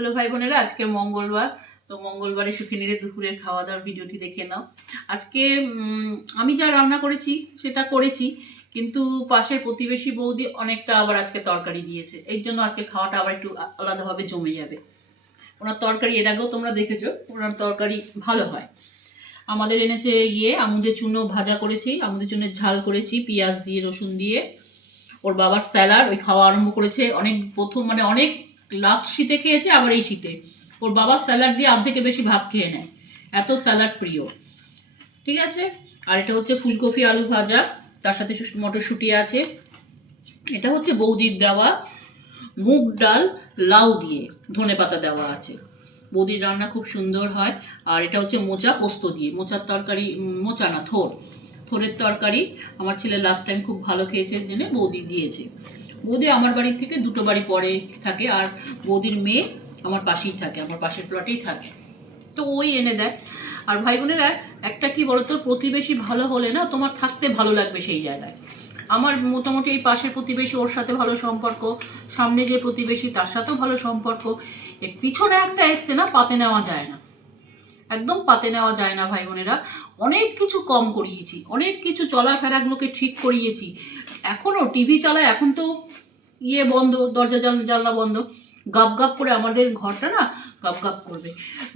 Hello ভাই বোনেরা, আজকে মঙ্গলবার। তো মঙ্গলবারে সুখিনীরে দুপুরের খাওয়া দাওয়ার ভিডিওটি দেখে নাও। আজকে আমি যা রান্না করেছি সেটা করেছি, কিন্তু পাশের প্রতিবেশী বৌদি অনেকটা আবার আজকে তরকারি দিয়েছে। এই জন্য আজকে খাওয়াটা আবার একটু আলাদাভাবে জমে যাবে। ওনার তরকারি এর আগেও তোমরা দেখেছো, ওনার তরকারি ভালো হয়। আমাদের এনেছে আমুদের চূর্ণ ভাজা করেছি, আমুদের চূর্ণের ঝাল করেছি পেঁয়াজ দিয়ে রসুন দিয়ে। ওর বাবার স্যালাড ওই খাওয়া আরম্ভ করেছে অনেক প্রথম, মানে অনেক লাস্ট শীতে খেয়েছে, আবার এই শীতে ওর বাবার স্যালাড দিয়ে অর্ধেকে বেশি ভাত খেয়ে নেয়, এত স্যালাড প্রিয়। ঠিক আছে, আর এটা হচ্ছে ফুলকপি আলু ভাজা, তার সাথে মটরশুঁটি আছে। এটা হচ্ছে বৌদির দেওয়া মুগ ডাল লাউ দিয়ে ধনে পাতা দেওয়া আছে। বৌদির রান্না খুব সুন্দর হয়। আর এটা হচ্ছে মোচা পোস্ত দিয়ে, মোচার তরকারি, মোচা না থোরের তরকারি। আমার ছেলে লাস্ট টাইম খুব ভালো খেয়েছে জেনে বৌদি দিয়েছে। বৌদি আমার বাড়ির থেকে দুটো বাড়ি পরে থাকে, আর বৌদির মেয়ে আমার পাশেই থাকে, আমার পাশের প্লটেই থাকে, তো ওই এনে দেয়। আর ভাই বোনেরা, একটা কি বলতো, প্রতিবেশী ভালো হলে না তোমার থাকতে ভালো লাগবে সেই জায়গায়। আমার মোটামুটি এই পাশের প্রতিবেশী, ওর সাথে ভালো সম্পর্ক, সামনে যে প্রতিবেশী তার সাথেও ভালো সম্পর্ক। এর পিছনে একটা এসছে না, পাতে নেওয়া যায় না, একদম পাতে নেওয়া যায় না ভাই বোনেরা। অনেক কিছু কম করিয়েছি, অনেক কিছু চলাফেরাগুলোকে ঠিক করিয়েছি। এখনও টিভি চালায়, এখন তো বন্ধ, দরজা জানলা বন্ধ, গাপ গাপ করে আমাদের ঘরটা না গাপ গাপ করবে।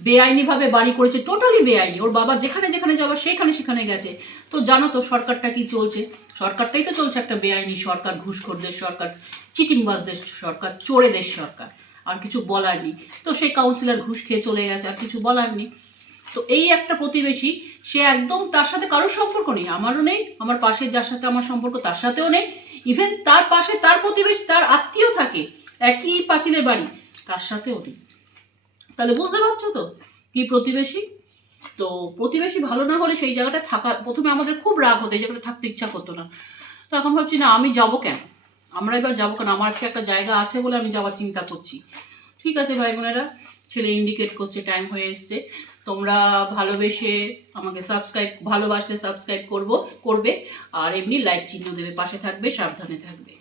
বেআইনিভাবে বাড়ি করেছে, টোটালি বেআইনি। ওর বাবা যেখানে যেখানে যাওয়া সেখানে গেছে। তো জানো তো সরকারটা কি চলছে, সরকারটাই তো চলছে একটা বেআইনি সরকার, ঘুষখোরদের সরকার, চিটিংবাজদের সরকার, চোরেদের সরকার। আর কিছু বলার নেই। তো সেই কাউন্সিলর ঘুষ খেয়ে চলে গেছে, আর কিছু বলার নেই। তো এই একটা প্রতিবেশী, সে একদম, তার সাথে কারোর সম্পর্ক নেই, আমারও নেই, আমার পাশে যার সাথে আমার সম্পর্ক তার সাথেও নেই। ইভেন তার পাশে তার প্রতিবেশী, তার আত্মীয় থাকে একই পাঁচিলের বাড়ি, তার সাথেও নেই। তাহলে বুঝতে পারছো তো কি প্রতিবেশী। তো প্রতিবেশী ভালো না হলে সেই জায়গাটা থাকা, প্রথমে আমাদের খুব রাগ হতো, এই জায়গাটা থাকতে ইচ্ছা করতো না। তো এখন ভাবছি না, আমি যাবো কেন, আমরা এবার যাবো কেন, আমার আজকে একটা জায়গা আছে বলে আমি যাওয়ার চিন্তা করছি। ঠিক আছে ভাই বোনেরা, ছেলে ইন্ডিকেট করছে টাইম হয়ে এসছে। তোমরা ভালোবেসে আমাকে ভালোবাসলে সাবস্ক্রাইব করবে, আর এমনি লাইক চিহ্ন দেবে, পাশে থাকবে, সাবধানে থাকবে।